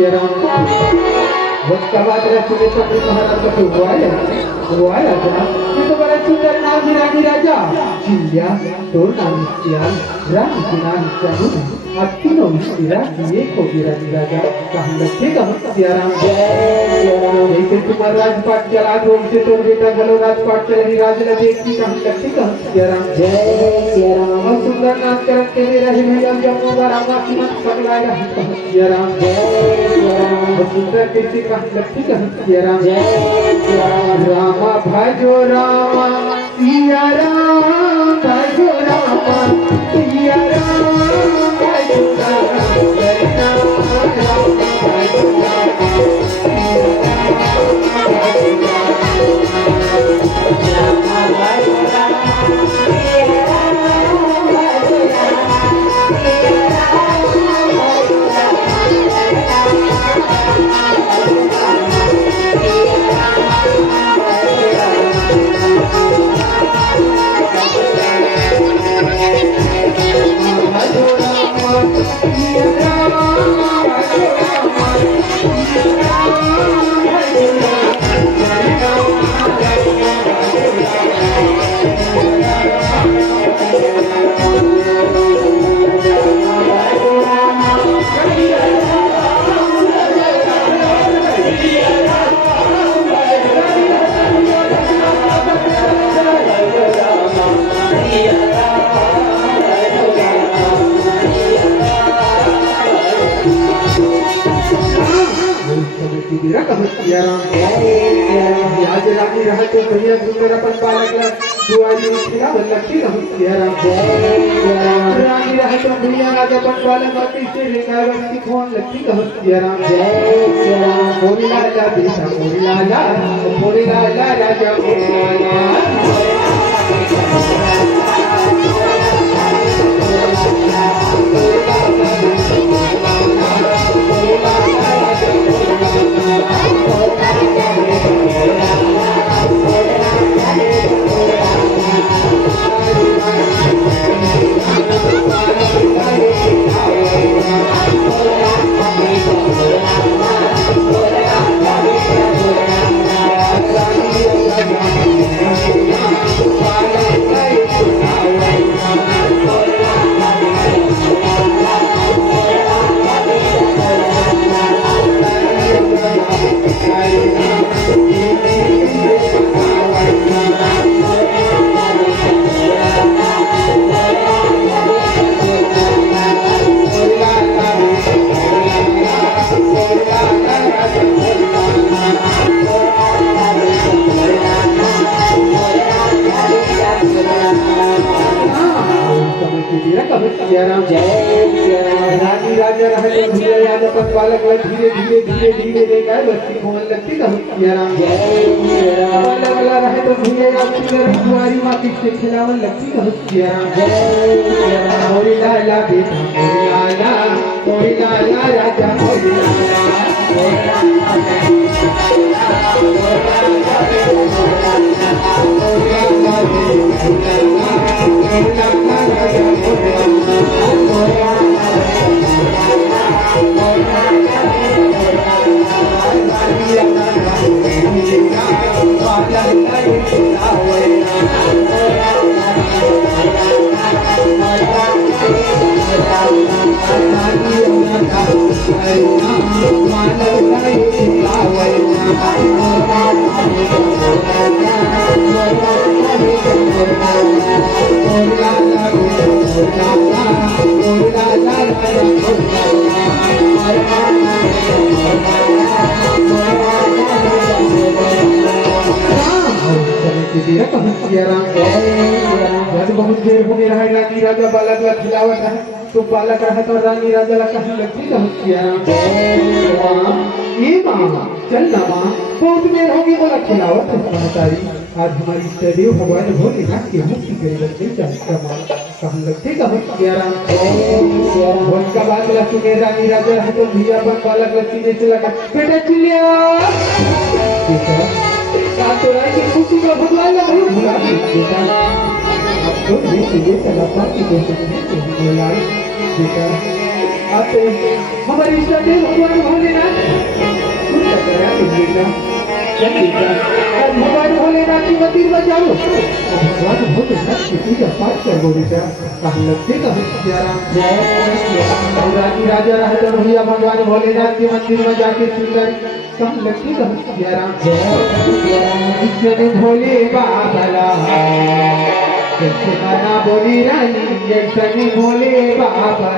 siaran. Buat kabar sulit tapi maharap ketuanya, buaya kan? Itu pada sudah nabi raja. Cinta, tunan sian, rani tunan sian. Hati nom istirahat ये को raja. Kahendak kita siaran. Jaiसे तुम्हारा राजपाट चला तो उनसे तो बेटा गलो राजपाट चले राजा देखती kahendak kita siaran. और सुंदर नाच करके मेरा ही भैया जम्मू बारामा की मत पकड़ाएगा सियाराम और सुंदर किसी का लक्ष्मी का सियाराम रामा भजो रामा सियाराम भजो रामा सियाराम भजो रामा आज रानी रहा तो भैया सुंदर अपन बालक दुआ जी खिला लक्ष्मी रहु सियाराम रानी रहा तो भैया राजा अपन बालक बाकी से लेकर बस्ती खोन लक्ष्मी रहु सियाराम मोरी लाला बेटा मोरी लाला राजा रानी राजा रहे धीरे राजा पत बालक धीरे धीरे धीरे धीरे लेकर बस्ती खोन लगती तो सियाराम वाला वाला रहे तो धीरे राजा कुंवारी माँ किससे खिलावन लगती तो सियाराम मोरी लाला बेटा मोरी लाला राजा मोरी बहुत देर हो गया है रानी राजा बालक ला खिलावत है तो बालक रहा तो रानी राजा ला कहीं लगती तो ये माँ चल ना माँ बहुत देर होगी बोला खिलावत है महतारी आज हमारी सदैव भगवान भोलेनाथ की मुक्ति करे लगते चलता माँ कहीं लगते बहुत का बात ला सुने रानी राजा रहा तो भैया बन बालक ला सीने चला कर बेटा चिल्लिया तो रानी खुशी का भगवान ला नहीं भुला बेटा तो ये चला था कि बेटा बेटा आते हमारे इष्ट देव भगवान भोलेनाथ सुंदर कराते बेटा बेटा आज भगवान भोलेनाथ की मंदिर में जाओ भगवान भोलेनाथ की पूजा पाठ करो बेटा कहाँ लगते कहाँ सियाराम जय राजी राजा रहते भैया भगवान भोलेनाथ के मंदिर में जाके सुंदर कहाँ लगते कहाँ सियाराम जय इतने भोले बाबा जैसे माना बोली रानी जैसे भोले बाबा